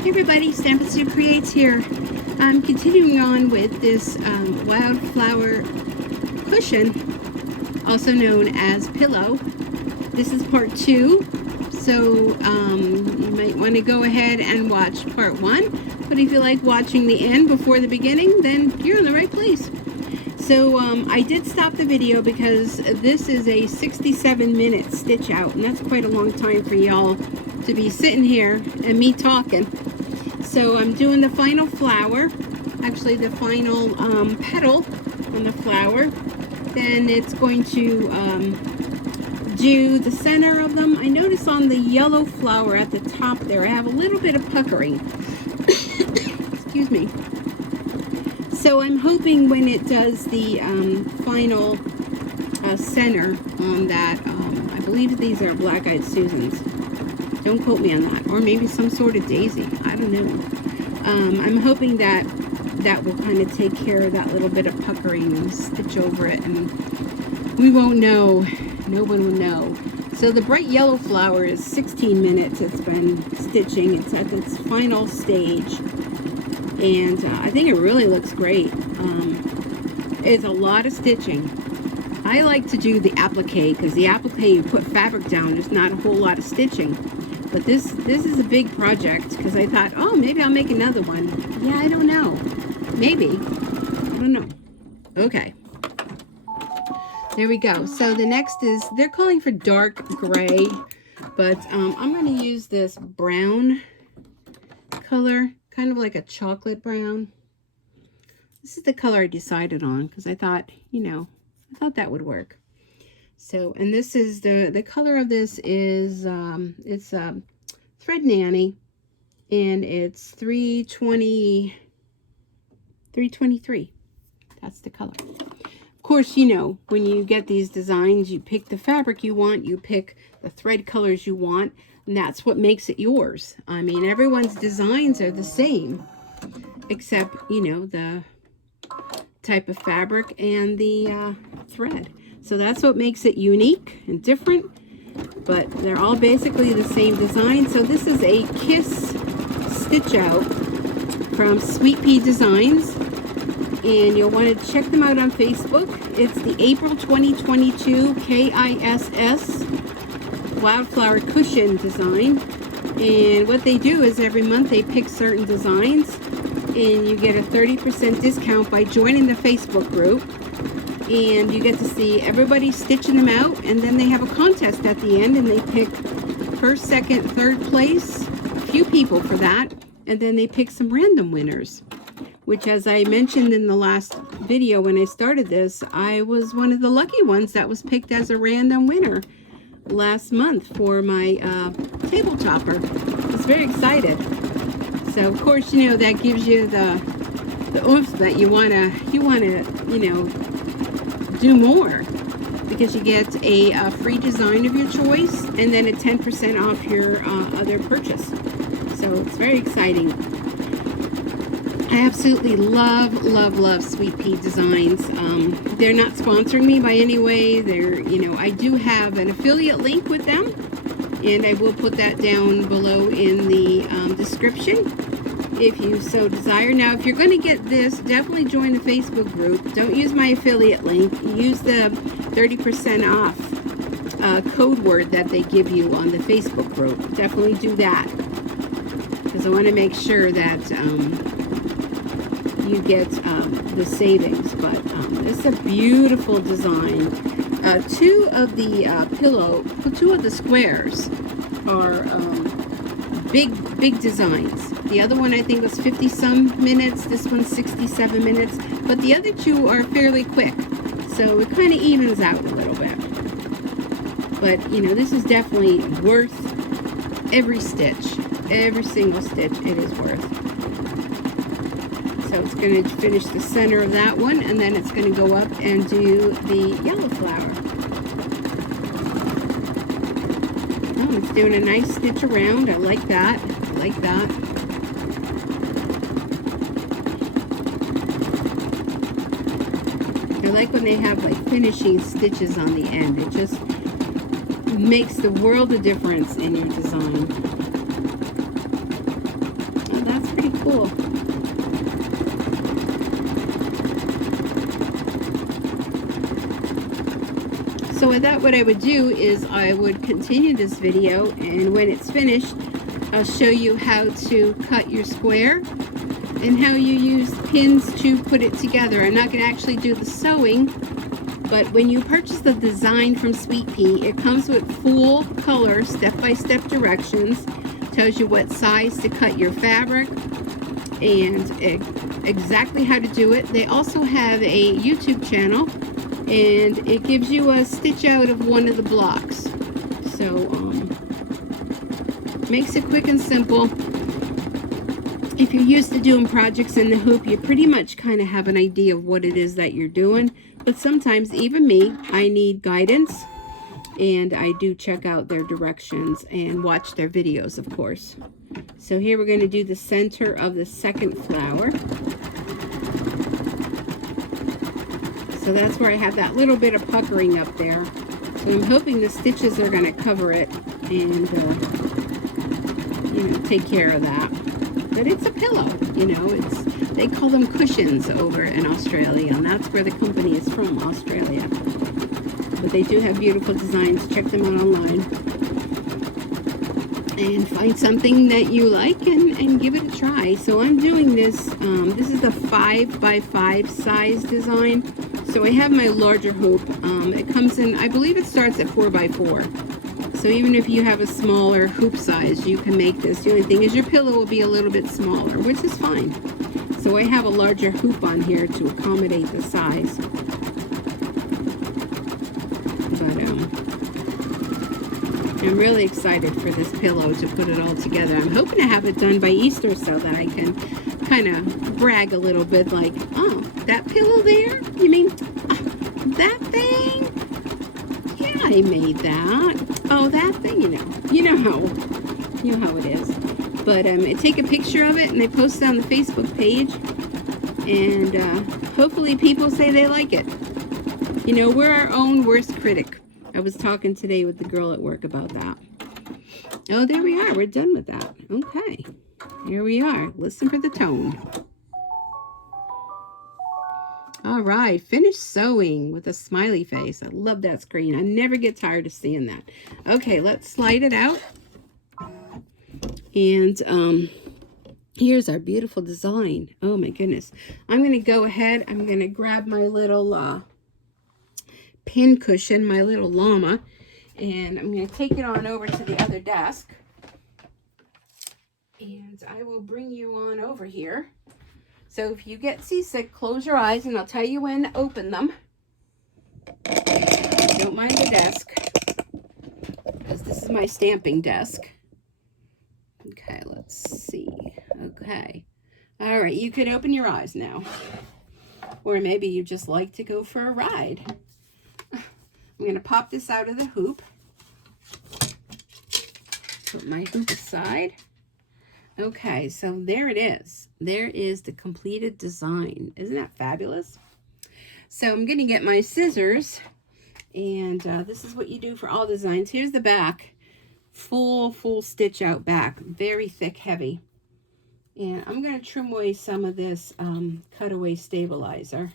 Hey everybody, Stanford Sue Creates here. I'm continuing on with this Wildflower cushion, also known as pillow. This is part 2, so you might want to go ahead and watch part 1. But if you like watching the end before the beginning, then you're in the right place. So I did stop the video because this is a 67-minute stitch out, and that's quite a long time for y'all to be sitting here and me talking. So I'm doing the final flower, actually the final petal on the flower. Then it's going to do the center of them. I notice on the yellow flower at the top there, I have a little bit of puckering. Excuse me. So I'm hoping when it does the final center on that, I believe these are Black-Eyed Susans. Don't quote me on that. Or maybe some sort of daisy. I don't know. I'm hoping that that will kind of take care of that little bit of puckering and stitch over it. And we won't know. No one will know. So the bright yellow flower is 16 minutes it's been stitching. It's at its final stage. And I think it really looks great. It's a lot of stitching. I like to do the applique because the applique, you put fabric down, there's not a whole lot of stitching. But this is a big project because I thought, oh, maybe I'll make another one. Yeah, I don't know. Maybe. I don't know. Okay. There we go. So the next is, they're calling for dark gray, but I'm going to use this brown color, kind of like a chocolate brown. This is the color I decided on because I thought, you know, I thought that would work. So, and this is the color of this is it's Thread Nanny, and it's 323. That's the color. Of course, you know, when you get these designs, you pick the fabric you want, you pick the thread colors you want, and that's what makes it yours. I mean, everyone's designs are the same, except, you know, the type of fabric and the thread. So that's what makes it unique and different, but they're all basically the same design. So this is a Kiss stitch out from Sweet Pea Designs, and you'll want to check them out on Facebook. It's the April 2022 KISS Wildflower Cushion design. And what they do is every month they pick certain designs, and you get a 30% discount by joining the Facebook group. And you get to see everybody stitching them out, and then they have a contest at the end, and they pick first, second, third place, a few people for that, and then they pick some random winners, which, as I mentioned in the last video when I started this, I was one of the lucky ones that was picked as a random winner last month for my table topper. I was very excited. So of course, you know, that gives you the oomph that you wanna you know, do more, because you get a free design of your choice and then a 10% off your other purchase. So it's very exciting. I absolutely love Sweet Pea Designs. They're not sponsoring me by any way. They're, you know, I do have an affiliate link with them, and I will put that down below in the description if you so desire. Now, if you're going to get this, definitely join the Facebook group. Don't use my affiliate link. Use the 30% off code word that they give you on the Facebook group. Definitely do that, because I want to make sure that you get the savings. But it's a beautiful design. Two of the squares are big designs. The other one I think was 50-some minutes. This one's 67 minutes. But the other two are fairly quick, so it kind of evens out a little bit. But, you know, this is definitely worth every stitch. Every single stitch it is worth. So it's going to finish the center of that one, and then it's going to go up and do the yellow flower. Oh, it's doing a nice stitch around. I like that. I like that. I like when they have like finishing stitches on the end. It just makes the world of difference in your design. So I thought what I would do is I would continue this video, and when it's finished, I'll show you how to cut your square and how you use pins to put it together. I'm not going to actually do the sewing, but when you purchase the design from Sweet Pea, it comes with full color step-by-step directions, tells you what size to cut your fabric and exactly how to do it. They also have a YouTube channel, and it gives you a stitch out of one of the blocks. So makes it quick and simple. If you're used to doing projects in the hoop, you pretty much kind of have an idea of what it is that you're doing. But sometimes, even me, I need guidance, and I do check out their directions and watch their videos, of course. So here we're going to do the center of the second flower. So that's where I have that little bit of puckering up there. So I'm hoping the stitches are going to cover it and, you know, take care of that. But it's a pillow, you know, they call them cushions over in Australia, and that's where the company is from, Australia. But they do have beautiful designs. Check them out online. And find something that you like and give it a try. So I'm doing this, this is the 5x5 size design. So I have my larger hoop. It comes in, I believe it starts at 4x4. So even if you have a smaller hoop size, you can make this. The only thing is your pillow will be a little bit smaller, which is fine. So I have a larger hoop on here to accommodate the size. But I'm really excited for this pillow to put it all together. I'm hoping to have it done by Easter so that I can kind of brag a little bit, like, oh, that pillow there? You mean that thing? Yeah, I made that. Oh, that thing, you know how it is. But I take a picture of it and I post it on the Facebook page, and hopefully people say they like it. You know, we're our own worst critic. I was talking today with the girl at work about that. Oh, there we are. We're done with that. Okay, here we are. Listen for the tone. All right, finished sewing with a smiley face. I love that screen. I never get tired of seeing that. Okay, let's slide it out. And here's our beautiful design. Oh my goodness. I'm going to go ahead. I'm going to grab my little pin cushion, my little llama, and I'm going to take it on over to the other desk. And I will bring you on over here. So if you get seasick, close your eyes, and I'll tell you when to open them. Don't mind the desk, because this is my stamping desk. Okay, let's see. Okay. All right, you could open your eyes now. Or maybe you just like to go for a ride. I'm going to pop this out of the hoop. Put my hoop aside. Okay, so there it is. There is the completed design. Isn't that fabulous? So I'm going to get my scissors, and this is what you do for all designs. Here's the back. Full stitch out back. Very thick, heavy. And I'm going to trim away some of this cutaway stabilizer.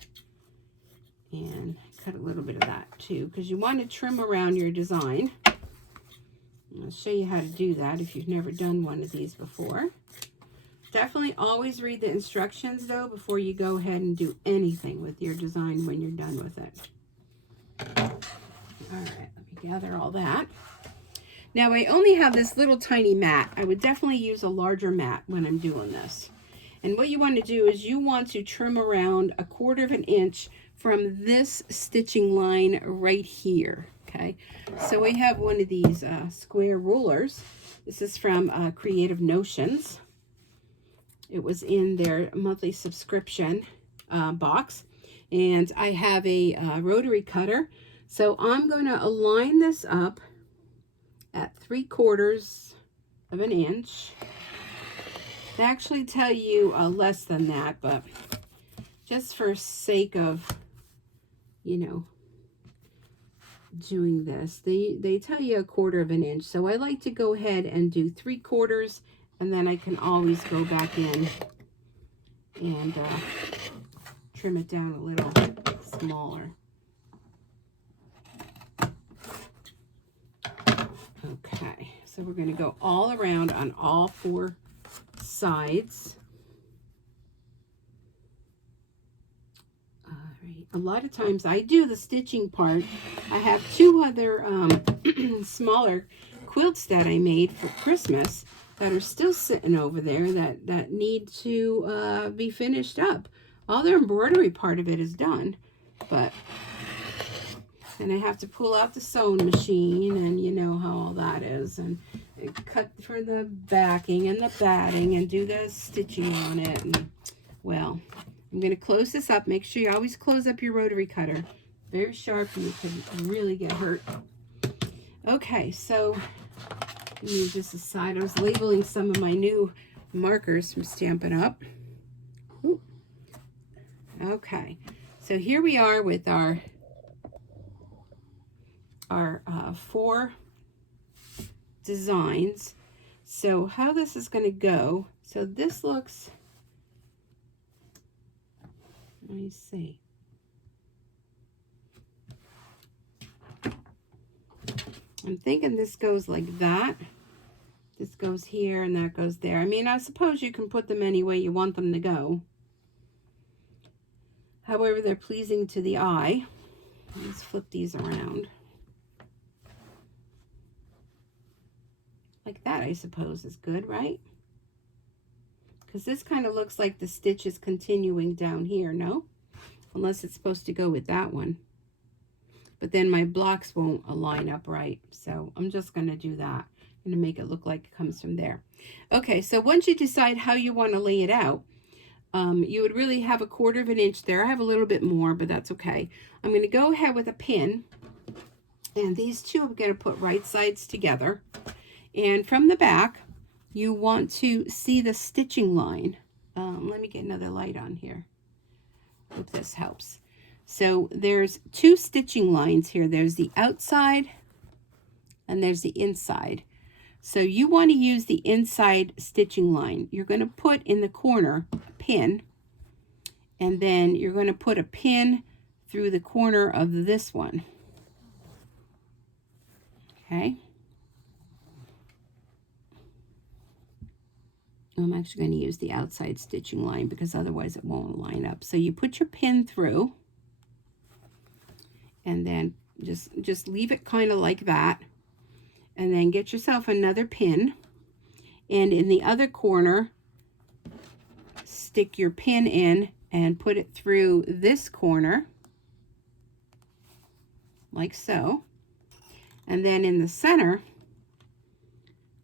And cut a little bit of that too, because you want to trim around your design. I'll show you how to do that if you've never done one of these before. Definitely always read the instructions though before you go ahead and do anything with your design when you're done with it. All right, let me gather all that. Now I only have this little tiny mat. I would definitely use a larger mat when I'm doing this. And what you want to do is you want to trim around 1/4 of an inch from this stitching line right here. Okay, so we have one of these square rulers. This is from Creative Notions. It was in their monthly subscription box. And I have a rotary cutter. So I'm going to align this up at 3/4 of an inch. They actually tell you less than that, but just for sake of, you know, doing this, they tell you 1/4 of an inch. So I like to go ahead and do 3/4, and then I can always go back in and trim it down a little smaller. Okay, so we're going to go all around on all 4 sides. All right. A lot of times I do the stitching part. I have 2 other smaller quilts that I made for Christmas that are still sitting over there that need to be finished up. All their embroidery part of it is done, but and I have to pull out the sewing machine, and you know how all that is, and cut for the backing and the batting and do the stitching on it. And well, I'm going to close this up. Make sure you always close up your rotary cutter. Very sharp, and you can really get hurt. Okay, so let me move this aside. I was labeling some of my new markers from Stampin' Up. Ooh. Okay, so here we are with our 4 designs. So how this is going to go, so this looks, let me see. I'm thinking this goes like that. This goes here and that goes there. I mean, I suppose you can put them any way you want them to go. However, they're pleasing to the eye. Let's flip these around. Like that, I suppose, is good, right? Because this kind of looks like the stitch is continuing down here, no? Unless it's supposed to go with that one. But then my blocks won't align up right. So I'm just going to do that. I'm going to make it look like it comes from there. Okay, so once you decide how you want to lay it out, you would really have a 1/4 inch there. I have a little bit more, but that's okay. I'm going to go ahead with a pin. And these 2 I'm going to put right sides together. And from the back, you want to see the stitching line. Let me get another light on here. Hope this helps. So there's 2 stitching lines here. There's the outside and there's the inside. So you want to use the inside stitching line. You're going to put in the corner a pin, and then you're going to put a pin through the corner of this one. Okay. I'm actually going to use the outside stitching line because otherwise it won't line up. So you put your pin through, and then just leave it kind of like that, and then get yourself another pin, and in the other corner stick your pin in and put it through this corner like so, and then in the center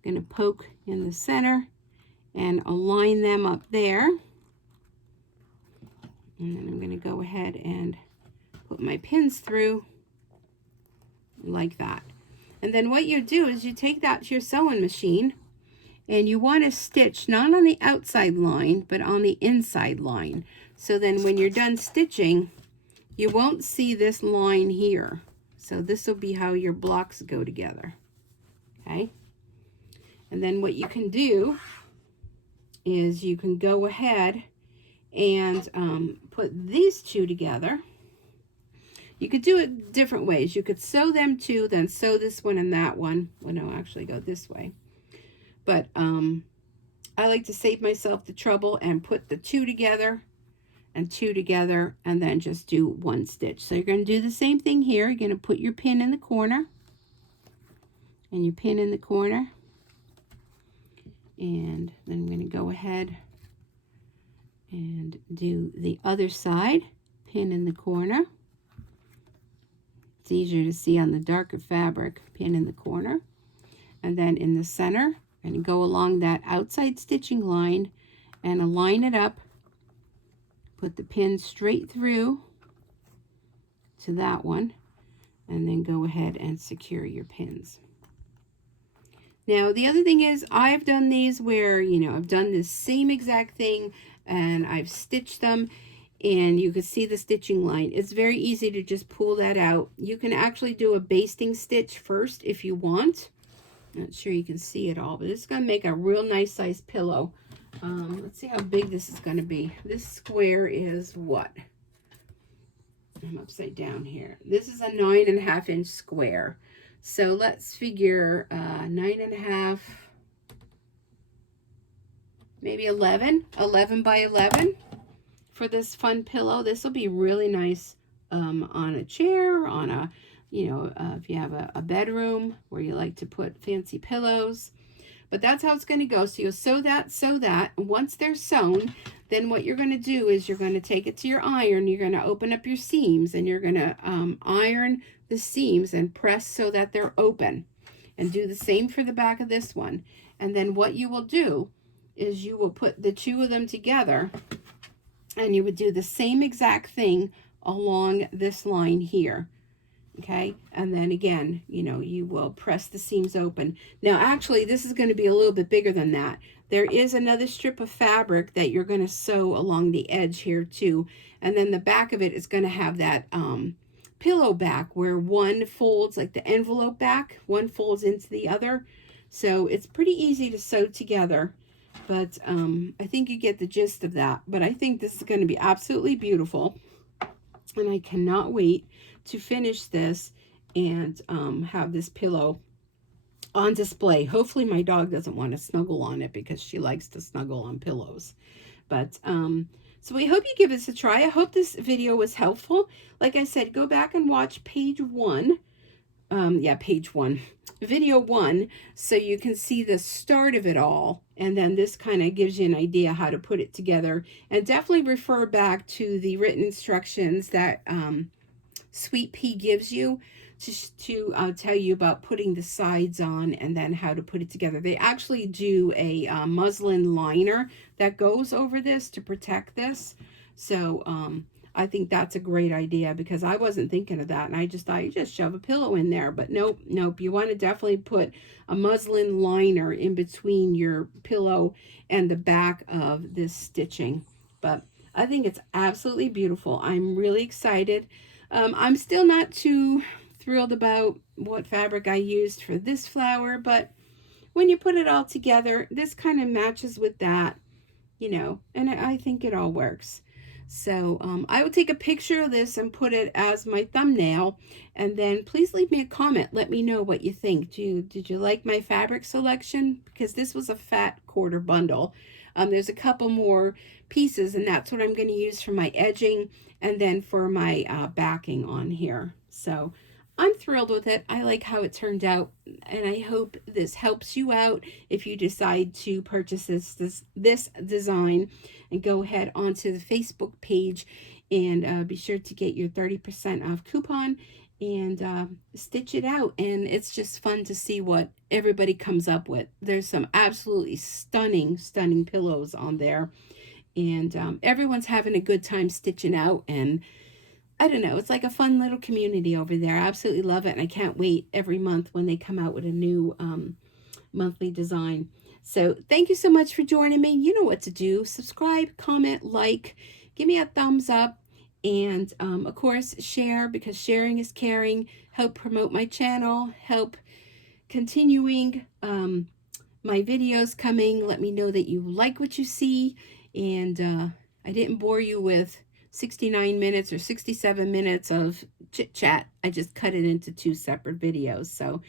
I'm going to poke in the center and align them up there. And then I'm going to go ahead and put my pins through like that. And then what you do is you take that to your sewing machine, and you want to stitch not on the outside line, but on the inside line. So then when you're done stitching, you won't see this line here. So this will be how your blocks go together. Okay? And then what you can do is you can go ahead and put these 2 together. You could do it different ways. You could sew them 2, then sew this one and that one. Well, no, actually go this way. But I like to save myself the trouble and put the 2 together and 2 together, and then just do 1 stitch. So you're going to do the same thing here. You're going to put your pin in the corner, and your pin in the corner. And then I'm going to go ahead and do the other side, pin in the corner. It's easier to see on the darker fabric, pin in the corner. And then in the center, I'm going to go along that outside stitching line and align it up. Put the pin straight through to that one, and then go ahead and secure your pins. Now, the other thing is, I've done these where, you know, I've done this same exact thing and I've stitched them, and you can see the stitching line. It's very easy to just pull that out. You can actually do a basting stitch first if you want. Not sure you can see it all, but it's going to make a real nice size pillow. Let's see how big this is going to be. This square is what? I'm upside down here. This is a 9.5 inch square. So let's figure 9.5, maybe 11 by 11 for this fun pillow. This will be really nice on a chair, on a, if you have a bedroom where you like to put fancy pillows. But that's how it's going to go. So you'll sew that. Once they're sewn, then what you're going to do is you're going to take it to your iron. You're going to open up your seams, and you're going to iron the seams and press so that they're open. And do the same for the back of this one. And then what you will do is you will put the two of them together, and you would do the same exact thing along this line here. Okay, and then again, you will press the seams open. Now, actually, this is going to be a little bit bigger than that. There is another strip of fabric that you're going to sew along the edge here too, and then the back of it is going to have that pillow back where one folds, like the envelope back, one folds into the other. So it's pretty easy to sew together, but I think you get the gist of that. But I think this is going to be absolutely beautiful, and I cannot wait to finish this and have this pillow on display. Hopefully my dog doesn't want to snuggle on it because she likes to snuggle on pillows. But so we hope you give this a try. I hope this video was helpful. Like I said, go back and watch page 1. Page 1. Video 1, so you can see the start of it all. And then this kind of gives you an idea how to put it together. And definitely refer back to the written instructions that Sweet Pea gives you to tell you about putting the sides on and then how to put it together. They actually do a muslin liner that goes over this to protect this. So I think that's a great idea, because I wasn't thinking of that, and I just thought you just shove a pillow in there. But nope. You want to definitely put a muslin liner in between your pillow and the back of this stitching. But I think it's absolutely beautiful. I'm really excited. I'm still not too thrilled about what fabric I used for this flower, but when you put it all together, this kind of matches with that, and I think it all works. So I will take a picture of this and put it as my thumbnail, and then please leave me a comment. Let me know what you think. Did you like my fabric selection? Because this was a fat quarter bundle. There's a couple more pieces, and that's what I'm going to use for my edging and then for my backing on here. So I'm thrilled with it. I like how it turned out, and I hope this helps you out if you decide to purchase this design. And go ahead onto the Facebook page and be sure to get your 30% off coupon and stitch it out. And it's just fun to see what everybody comes up with. There's some absolutely stunning pillows on there, and everyone's having a good time stitching out. And I don't know, it's like a fun little community over there. I absolutely love it, and I can't wait every month when they come out with a new monthly design. So thank you so much for joining me. You know what to do. Subscribe, comment, like, give me a thumbs up, and of course share, because sharing is caring. Help promote my channel, help continuing my videos coming. Let me know that you like what you see, and I didn't bore you with 69 minutes or 67 minutes of chit chat. I just cut it into 2 separate videos. So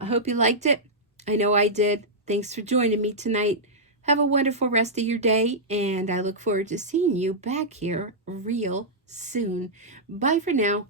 I hope you liked it. I know I did. Thanks for joining me tonight. Have a wonderful rest of your day, and I look forward to seeing you back here real soon. Bye for now.